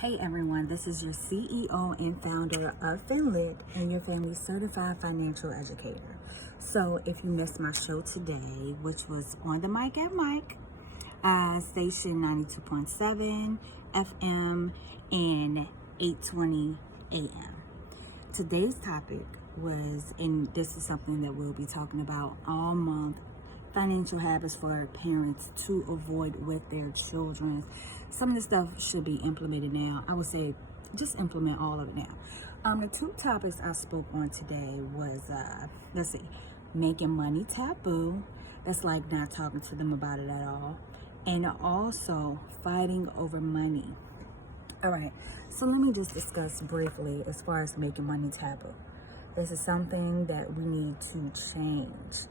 Hey everyone, this is your CEO and founder of FinLit and your family's Certified Financial Educator. So if you missed my show today, which was on the mic at Mike, station 92.7 FM and 8:20 AM. Today's topic was, and this is something that we'll be talking about all month, financial habits for parents to avoid with their children. Some of the stuff should be implemented now. I would say just implement all of it now. The two topics I spoke on today was, making money taboo. That's like not talking to them about it at all. And also fighting over money. All right, so let me just discuss briefly as far as making money taboo. This is something that we need to change.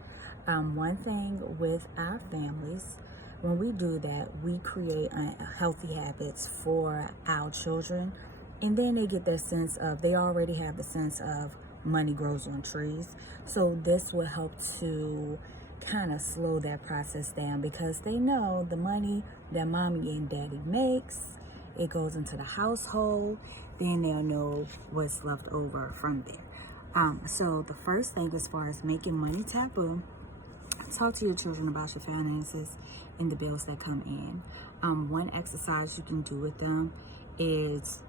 One thing with our families, when we do that, we create healthy habits for our children, and then they get that sense of, they already have the sense of money grows on trees. So this will help to kind of slow that process down, because they know the money that mommy and daddy makes, it goes into the household, then they'll know what's left over from there. So the first thing as far as making money taboo, talk to your children about your finances and the bills that come in. One exercise you can do with them is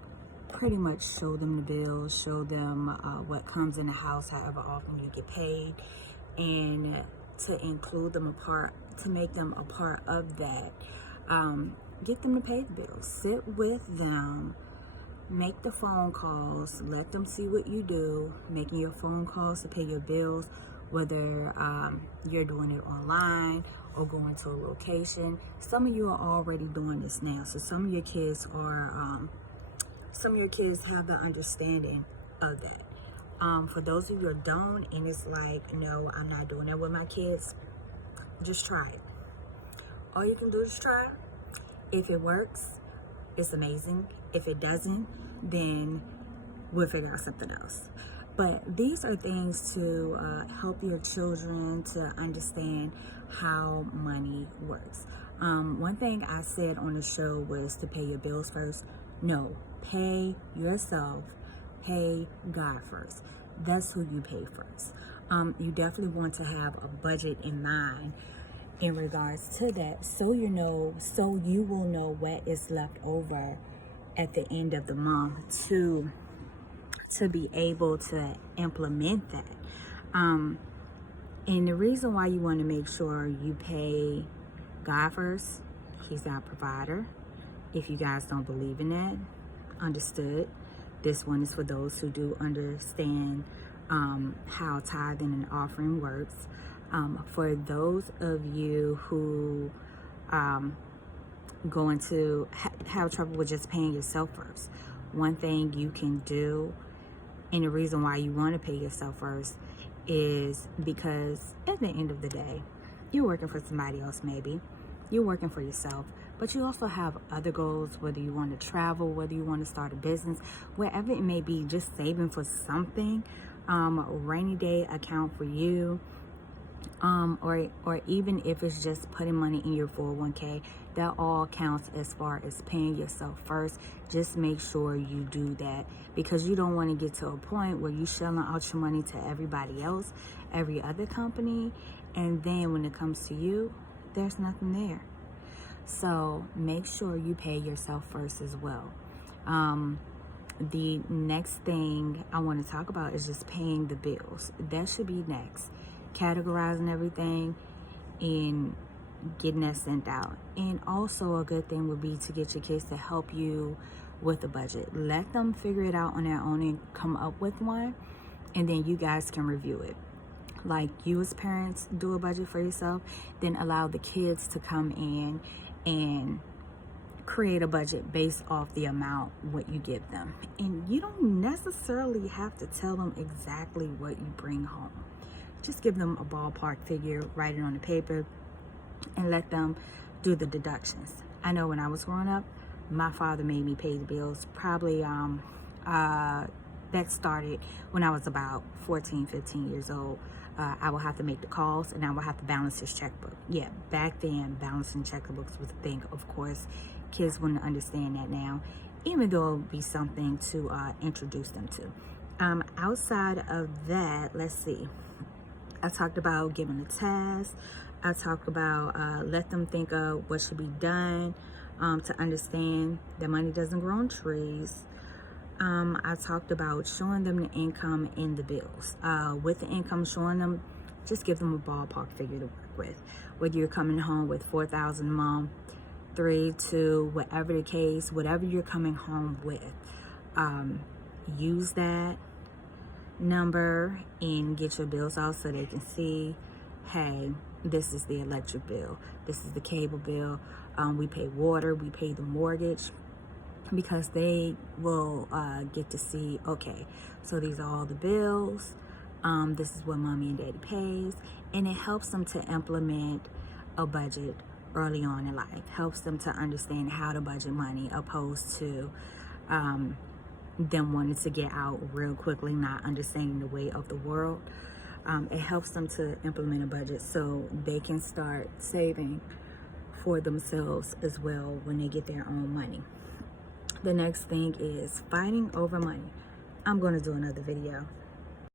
pretty much show them the bills, show them what comes in the house, however often you get paid, and to include them to make them a part of that. Get them to pay the bills. Sit with them. Make the phone calls. Let them see what you do, making your phone calls to pay your bills, whether you're doing it online or going to a location. Some of you are already doing this now, so some of your kids have the understanding of that. For those of you who don't, and it's like, no, I'm not doing that with my kids, just try it. All you can do is try. If it works, it's amazing. If it doesn't, then we'll figure out something else. But these are things to help your children to understand how money works. One thing I said on the show was to pay your bills first. No, pay yourself, pay God first. That's who you pay first. You definitely want to have a budget in mind in regards to that, so you will know what is left over at the end of the month to be able to implement that. And the reason why you want to make sure you pay God first, He's our provider. If you guys don't believe in that, understood. This one is for those who do understand how tithing and offering works. For those of you who going to have trouble with just paying yourself first, one thing you can do, and the reason why you want to pay yourself first, is because at the end of the day, you're working for somebody else. Maybe you're working for yourself, but you also have other goals, whether you want to travel, whether you want to start a business, wherever it may be. Just saving for something, rainy day account for you, or even if it's just putting money in your 401k, that all counts as far as paying yourself first. Just make sure you do that, because you don't want to get to a point where you shelling out your money to everybody else, every other company, and then when it comes to you, there's nothing there. So make sure you pay yourself first as well. The next thing I want to talk about is just paying the bills. That should be next. Categorizing everything and getting that sent out. And also a good thing would be to get your kids to help you with a budget. Let them figure it out on their own and come up with one, and then you guys can review it. Like you as parents do a budget for yourself, then allow the kids to come in and create a budget based off the amount what you give them. And you don't necessarily have to tell them exactly what you bring home. Just give them a ballpark figure, write it on the paper, and let them do the deductions. I know when I was growing up, my father made me pay the bills. Probably that started when I was about 14, 15 years old. I would have to make the calls, and I would have to balance his checkbook. Yeah, back then, balancing checkbooks was a thing. Of course, kids wouldn't understand that now. even though it'll be something to introduce them to. Outside of that, let's see. I talked about giving a task. I talked about let them think of what should be done to understand that money doesn't grow on trees. I talked about showing them the income in the bills. With the income, showing them, just give them a ballpark figure to work with. Whether you're coming home with $4,000 a month, 3, 2, whatever the case, whatever you're coming home with, use that number and get your bills out so they can see, hey, this is the electric bill, this is the cable bill, we pay water, we pay the mortgage, because they will get to see, okay, so these are all the bills, this is what mommy and daddy pays, and it helps them to implement a budget early on in life, helps them to understand how to budget money, opposed to them wanting to get out real quickly, not understanding the way of the world. It helps them to implement a budget so they can start saving for themselves as well when they get their own money. The next thing is fighting over money. I'm going to do another video